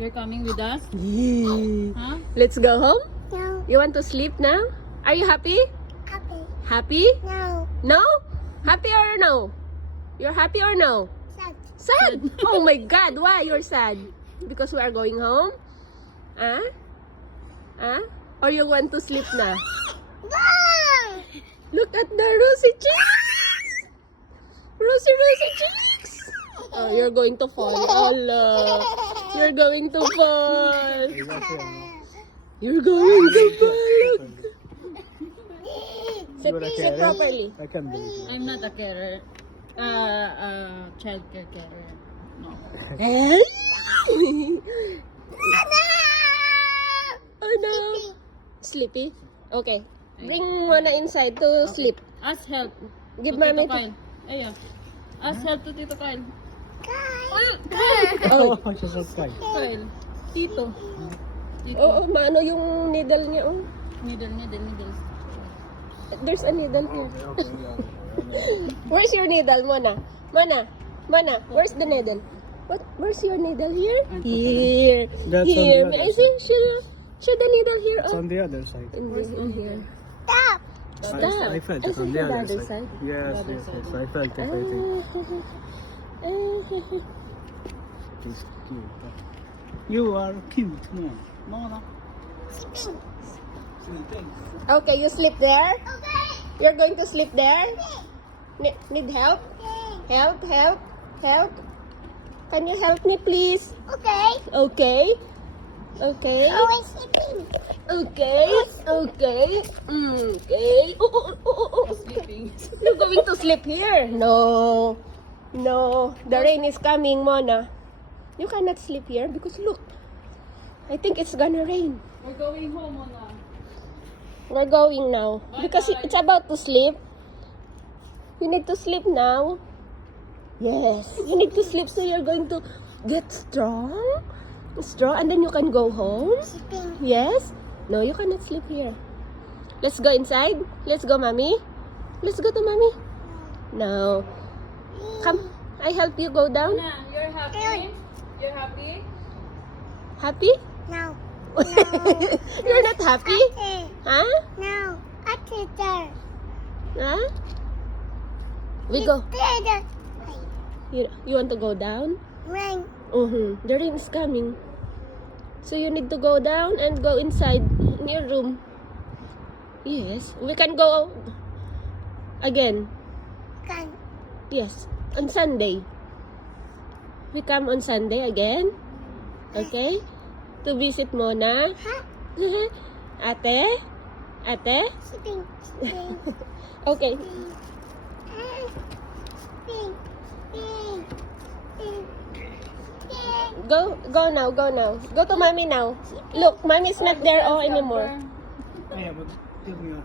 You're coming with us? Huh? Let's go home? No. You want to sleep now? Are you happy? Happy. Happy? No. No? Happy or no? You're happy or no? Sad. Sad? Oh my God, why you're sad? Because we are going home? Huh? Huh? Or you want to sleep na? Wow! Look at the rosy cheeks! Rosy cheeks! Oh, you're going to fall. Allah. You're going to fall. You're going to fall. Sit properly. I can't believe it. I'm not a carer. Child care carer. No. Oh no. Sleepy? Okay. Bring Mona inside to sleep. Ask help. Give to mommy Tito Kyle. Ayan. Ask help to Tito Kyle. Oh. She's so kind. Kyle. Tito. Tito. Oo, maano yung needle niya, oh. Needle. There's a needle here. Where's your needle, Mona? Mona, where's the needle? What? Where's your needle? Here? Here. That's on Here. the other I see, show the needle here. It's Oh. on the other side. In here. Stop. Stop. I felt I it on see the the other other side. side. Yes, The other yes, side. yes. I felt it, I think. It's cute. You are cute, no? No. Sleeping. Okay, you sleep there? Okay. You're going to sleep there? Need help? Okay. Help? Can you help me, please? Okay. Okay. Okay. Always sleeping. Okay. Okay. Oh. Sleeping. You're going to sleep here? No. The rain is coming, Mona. You cannot sleep here because look. I think it's gonna rain. We're going home, Mona. We're going now. Because it's about to sleep. You need to sleep now. Yes. You need to sleep so you're going to get strong. And then you can go home. Sleeping. Yes? No, you cannot sleep here. Let's go inside. Let's go, Mommy. Let's go to Mommy. No. Come. I help you go down. Mona, you're happy? You're happy? Happy? No. You're not happy? Okay. Huh? No. I did that. Huh? We go. Did You want to go down? Rain. The rain is coming. So you need to go down and go inside in your room. Yes. We can go again. Can. Yes. On Sunday. We come on Sunday again. Okay? To visit Mona. Huh? Ate? Sleeping. Sleeping. Okay. Sleeping. Go now. Go to Mommy now. Look, Mommy's not there anymore. Yeah, but give me a